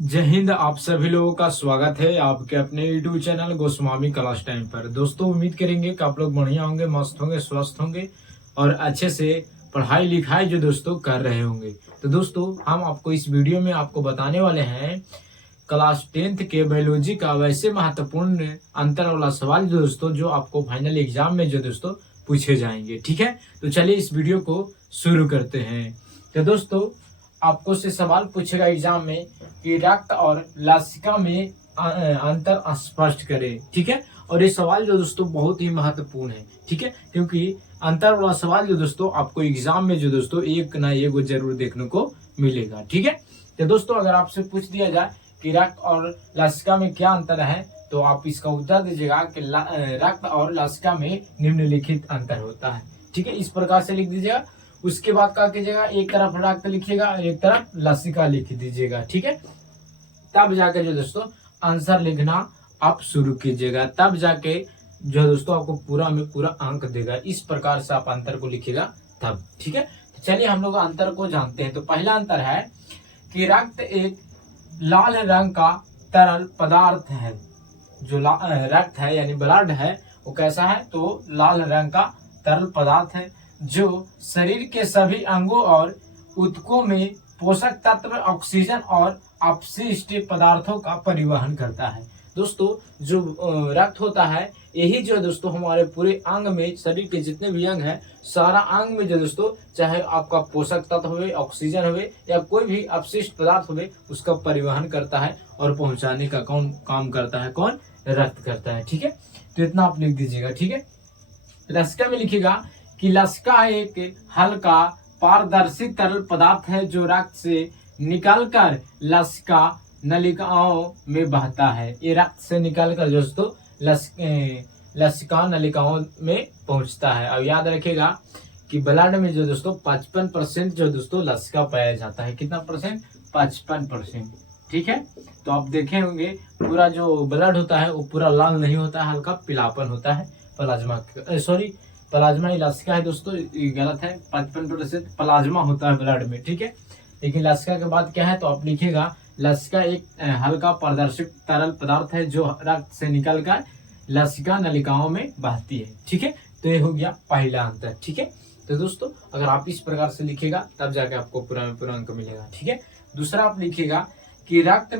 जय हिंद। आप सभी लोगों का स्वागत है आपके अपने YouTube channel Goswami class time पर। दोस्तों उम्मीद करेंगे कि आप लोग बढ़िया होंगे, मस्त होंगे, स्वस्थ होंगे और अच्छे से पढ़ाई लिखाई जो दोस्तों कर रहे होंगे। तो दोस्तों हम आपको इस वीडियो में आपको बताने वाले हैं क्लास 10th के बायोलॉजी का वैसे महत्वपूर्ण अंतर वाला सवाल जो दोस्तों जो आपको फाइनल एग्जाम में जो दोस्तों पूछे जाएंगे। ठीक है, तो चलिए इस वीडियो को शुरू करते हैं। तो दोस्तों आपको से सवाल पूछेगा एग्जाम में कि रक्त और लसिका में अंतर स्पष्ट करें। ठीक है, और ये सवाल जो दोस्तों बहुत ही महत्वपूर्ण है। ठीक है, क्योंकि अंतर वाला सवाल जो दोस्तों आपको एग्जाम में जो दोस्तों एक ना एक वो जरूर देखने को मिलेगा। ठीक है, तो दोस्तों अगर आपसे पूछ दिया जाए कि रक्त और लसिका में क्या अंतर है तो आप इसका उत्तर दीजिएगा कि रक्त और लसिका में निम्नलिखित अंतर होता है। ठीक है, इस प्रकार से लिख दीजिएगा। उसके बाद क्या कीजिएगा, एक तरफ रक्त लिखिएगा, एक तरफ लसिका लिख दीजिएगा। ठीक है, तब जाके जो दोस्तों आंसर लिखना आप शुरू कीजिएगा, तब जाके जो दोस्तों आपको पूरा में पूरा अंक देगा। इस प्रकार से आप अंतर को लिखिएगा तब। ठीक है, तो चलिए हम लोग अंतर को जानते हैं। तो पहला अंतर है कि रक्त एक लाल रंग का तरल पदार्थ है। जो रक्त है यानी ब्लड है वो कैसा है, तो लाल रंग का तरल पदार्थ है जो शरीर के सभी अंगों और ऊतकों में पोषक तत्व, ऑक्सीजन और अपशिष्ट पदार्थों का परिवहन करता है। दोस्तों जो रक्त होता है यही जो दोस्तों हमारे पूरे अंग में, शरीर के जितने भी अंग हैं सारा अंग में जो दोस्तों चाहे आपका पोषक तत्व हुए, ऑक्सीजन हुए या कोई भी अपशिष्ट पदार्थ हुए उसका परिवहन करता है और पहुंचाने का काम करता है कौन, रक्त करता है। ठीक है, तो इतना आप लिख दीजिएगा। ठीक है, लसिका में लिखिएगा कि लसिका एक हल्का पारदर्शी तरल पदार्थ है जो रक्त से निकलकर लसिका नलिकाओं में बहता है। ये रक्त से निकलकर दोस्तों लसिका नलिकाओं में पहुंचता है। अब याद रखिएगा कि ब्लड में जो दोस्तों 55% जो दोस्तों लसिका पाया जाता है। कितना परसेंट, 55%। ठीक है, तो आप देखे होंगे पूरा जो ब्लड होता है वो पूरा लाल नहीं होता है, हल्का पीलापन होता है। प्लाज्मा लसिका है दोस्तों, गलत है। 55% प्लाज्मा होता है ब्लड में। ठीक है, लेकिन लसिका के बाद क्या है तो आप लिखिएगा लसिका एक हल्का पारदर्शी तरल पदार्थ है जो रक्त से निकलकर लसिका नलिकाओं में बहती है। ठीक है, तो ये हो गया पहला अंतर। ठीक है, तो दोस्तों अगर आप इस प्रकार से लिखिएगा तब जाके आपको पूरा में पूरा अंक मिलेगा। ठीक है, दूसरा आप लिखिएगा कि रक्त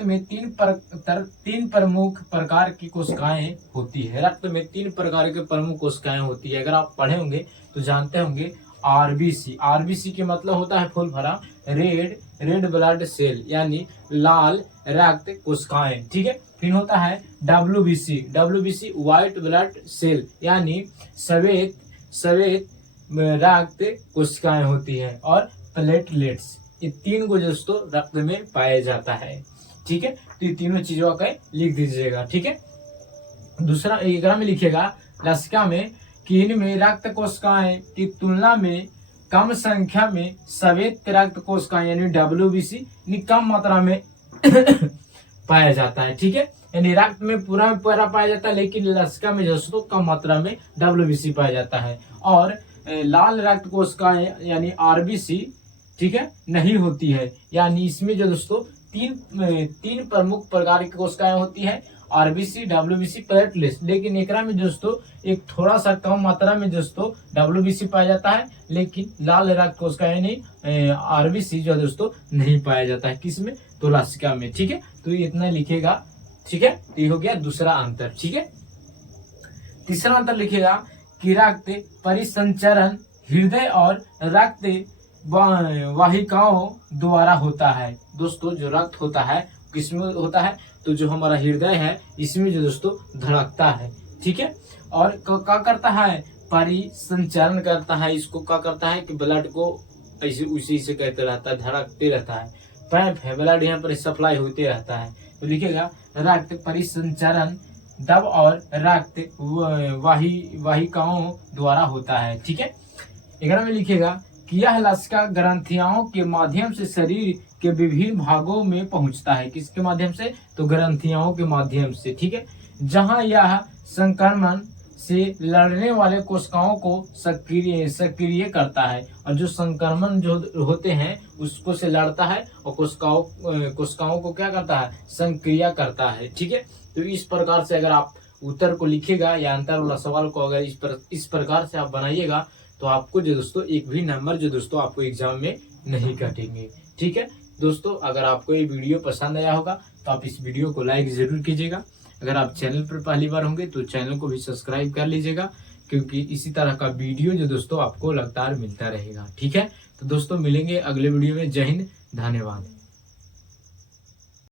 में तीन प्रमुख प्रकार की कोशिकाएं होती है। रक्त में 3 प्रकार के प्रमुख कोशिकाएं होती है। अगर आप पढ़े होंगे तो जानते होंगे आरबीसी। आरबीसी के मतलब होता है full form red blood cell यानी लाल रक्त कोशिकाएं। ठीक है, फिर होता है डब्ल्यूबीसी व्हाइट ब्लड सेल यानी श्वेत रक्त कोशिकाएं होती है। और प्लेटलेट्स, ये 3 को दोस्तों रक्त में पाया जाता है। ठीक है, तो ये तीनों चीजों का लिख दीजिएगा। ठीक है, दूसरा एक में लिखिएगा लसिका में कि इनमें रक्त कोशिकाएं की तुलना में कम संख्या में श्वेत रक्त कोशिकाएं यानी डब्ल्यूबीसी कम मात्रा में पाया जाता है। ठीक है, यानी रक्त में पूरा पाया जाता है लेकिन लसिका में दोस्तों कम मात्रा में डब्ल्यूबीसी पाया जाता है। और लाल रक्त कोशिकाएं यानी आरबीसी ठीक है नहीं होती है। यानी इसमें जो दोस्तों तीन प्रमुख प्रकार की कोशिकाएं होती है, आरबीसी, डब्ल्यूबीसी, प्लेटलेट्स। लेकिन एकरा में दोस्तों एक थोड़ा सा कम मात्रा में दोस्तों डब्ल्यूबीसी पाया जाता है लेकिन लाल रक्त कोशिकाएं नहीं, आरबीसी जो दोस्तों नहीं पाया जाता है। किसमें, तो लसिका में। ठीक है, तो ये इतना लिखेगा। ठीक है, तो ये हो गया दूसरा अंतर। ठीक है, तीसरा अंतर लिखेगा कि रक्त परिसंचरण हृदय और रक्त वाहिकाओं द्वारा होता है। दोस्तों जो रक्त होता है किसमें होता है, तो जो हमारा हृदय है इसमें जो दोस्तों धड़कता है। ठीक है, और क्या करता है, परिसंचरण करता है। इसको क्या करता है कि ब्लड को ऐसे उसी से कहते रहता है, धड़कते रहता है। पैप है, ब्लड यहाँ पर सप्लाई होते रहता है। तो लिखेगा रक्त परिसंचरण दब और रक्त वाहिकाओं द्वारा होता है। ठीक है, 11 में लिखेगा कि यह लसिका ग्रंथियों के माध्यम से शरीर के विभिन्न भागों में पहुंचता है। किसके माध्यम से, तो ग्रंथियों के माध्यम से। ठीक है, जहां यह से लड़ने वाले कोशिकाओं को सक्रिय करता है, और जो संक्रमण जो होते हैं उसको से लड़ता है, और कोशिकाओं को क्या करता है, संक्रिया करता है। ठीक है, तो इस प्रकार से अगर आप उत्तर को लिखेगा या अंतर वाला सवाल को अगर इस प्रकार से आप बनाइएगा तो आपको जो दोस्तों एक भी नंबर जो दोस्तों आपको एग्जाम में नहीं कटेंगे। ठीक है दोस्तों, अगर आपको ये वीडियो पसंद आया होगा तो आप इस वीडियो को लाइक जरूर कीजिएगा। अगर आप चैनल पर पहली बार होंगे तो चैनल को भी सब्सक्राइब कर लीजिएगा, क्योंकि इसी तरह का वीडियो जो दोस्तों आपको लगातार मिलता रहेगा। ठीक है, तो दोस्तों मिलेंगे अगले वीडियो में। जय हिंद, धन्यवाद।